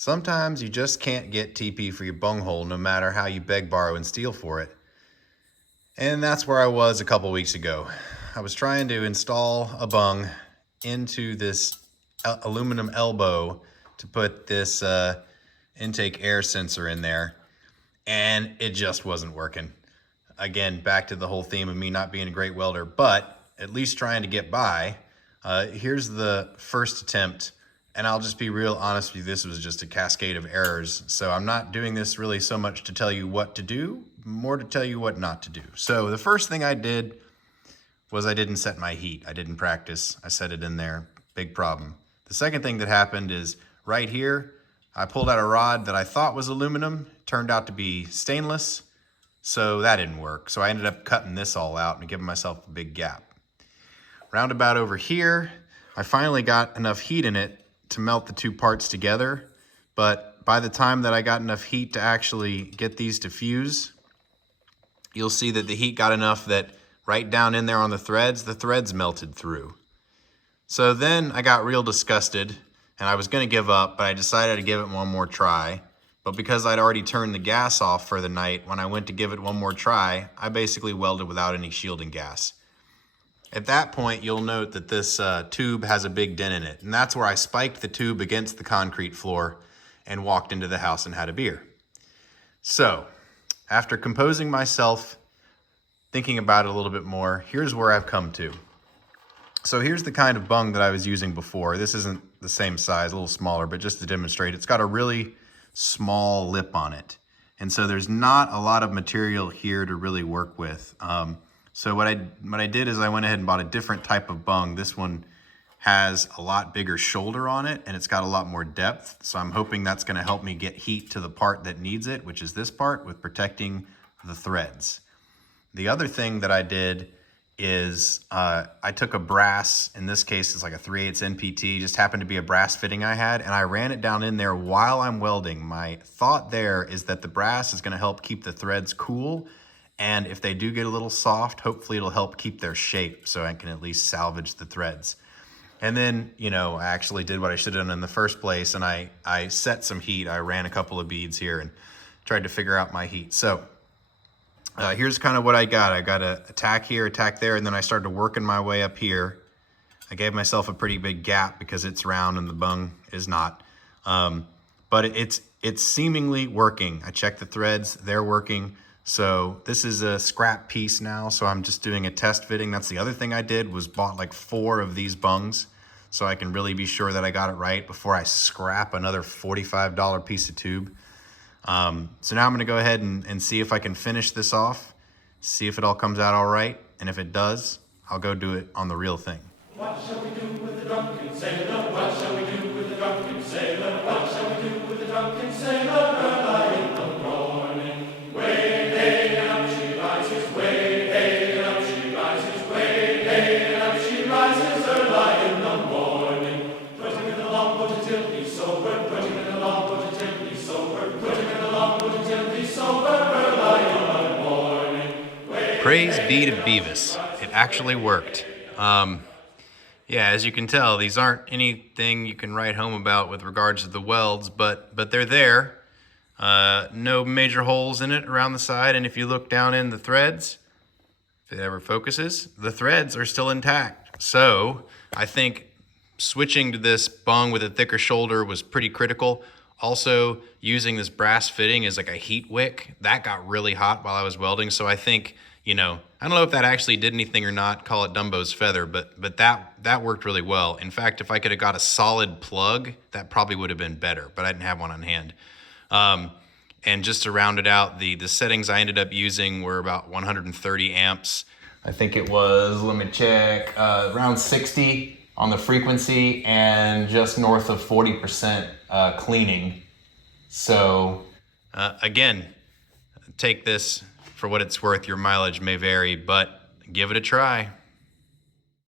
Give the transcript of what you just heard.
Sometimes you just can't get TP for your bunghole no matter how you beg, borrow, and steal for it. And that's where I was a couple weeks ago. I was trying to install a bung into this aluminum elbow to put this intake air sensor in there, and it just wasn't working. Again, back to the whole theme of me not being a great welder, but at least trying to get by. Here's the first attempt. And I'll just be real honest with you, this was just a cascade of errors. So I'm not doing this really so much to tell you what to do, more to tell you what not to do. So the first thing I did was I didn't set my heat. I didn't practice. I set it in there. Big problem. The second thing that happened is right here, I pulled out a rod that I thought was aluminum, turned out to be stainless. So that didn't work. So I ended up cutting this all out and giving myself a big gap. Roundabout over here, I finally got enough heat in it to melt the two parts together, but by the time that I got enough heat to actually get these to fuse, you'll see that the heat got enough that right down in there on the threads melted through. So then I got real disgusted and I was gonna give up, but I decided to give it one more try. But because I'd already turned the gas off for the night, when I went to give it one more try, I basically welded without any shielding gas. At that point, you'll note that this tube has a big dent in it, and that's where I spiked the tube against the concrete floor and walked into the house and had a beer. So, after composing myself, thinking about it a little bit more, here's where I've come to. So here's the kind of bung that I was using before. This isn't the same size, a little smaller, but just to demonstrate, it's got a really small lip on it. And so there's not a lot of material here to really work with. So what I did is I went ahead and bought a different type of bung. This one has a lot bigger shoulder on it and it's got a lot more depth. So I'm hoping that's gonna help me get heat to the part that needs it, which is this part with protecting the threads. The other thing that I did is I took a brass, in this case it's like a 3/8 NPT, just happened to be a brass fitting I had, and I ran it down in there while I'm welding. My thought there is that the brass is gonna help keep the threads cool, and if they do get a little soft, hopefully it'll help keep their shape so I can at least salvage the threads. And then, you know, I actually did what I should have done in the first place, and I set some heat. I ran a couple of beads here and tried to figure out my heat. So here's kind of what I got. I got a attack here, attack there, and then I started working my way up here. I gave myself a pretty big gap because it's round and the bung is not. But it's seemingly working. I checked the threads, they're working. So this is a scrap piece now, so I'm just doing a test fitting. That's the other thing I did, was bought like 4 of these bungs so I can really be sure that I got it right before I scrap another $45 piece of tube. So now I'm gonna go ahead and see if I can finish this off, see if it all comes out all right, and if it does, I'll go do it on the real thing. What shall we do with the drunken sailor? What shall we do with the drunken sailor? What shall we do with the drunken sailor? Early in the morning, way day and up she rises, way day and up she rises, way day and up she rises, early in the morning. Put him in the longboat until he's sober, put him in the longboat until he's sober, put him in the longboat until he's sober, early in the morning. Praise be to Beavis. It actually worked. Yeah, as you can tell, these aren't anything you can write home about with regards to the welds, but they're there. No major holes in it around the side, and if you look down in the threads, if it ever focuses, the threads are still intact. So I think switching to this bung with a thicker shoulder was pretty critical. Also, using this brass fitting as like a heat wick, that got really hot while I was welding, so I think, you know, I don't know if that actually did anything or not, call it Dumbo's feather, but that worked really well. In fact, if I could have got a solid plug, that probably would have been better, but I didn't have one on hand. And just to round it out, the settings I ended up using were about 130 amps. I think it was, let me check, around 60 on the frequency and just north of 40% cleaning. So again, take this for what it's worth. Your mileage may vary, but give it a try.